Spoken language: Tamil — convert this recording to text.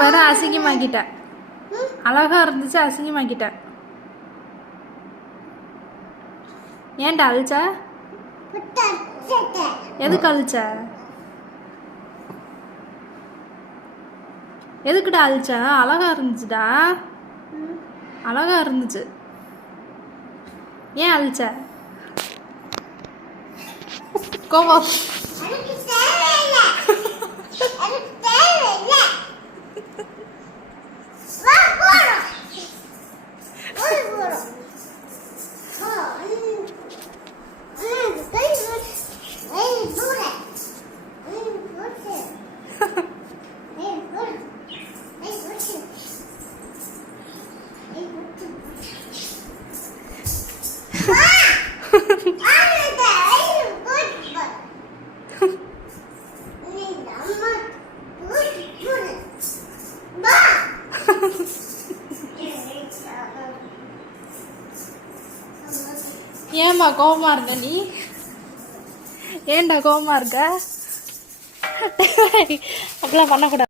பாரு அசிங்கமாக்கிட்ட. அழகா இருந்துச்சு, அசிங்கமாக்கிட்ட. ஏன்டா அழிச்ச? எதுக்கு அழிச்ச? எதுக்குடா அழிச்ச? அழகா இருந்துச்சுடா, அழகா இருந்துச்சு. ஏன் அழிச்ச? கோபம். ஏன்பா கோபமா இருக்க நீ? ஏன்டா கோபமா இருக்க? அப்படிலாம் பண்ணக்கூடாது.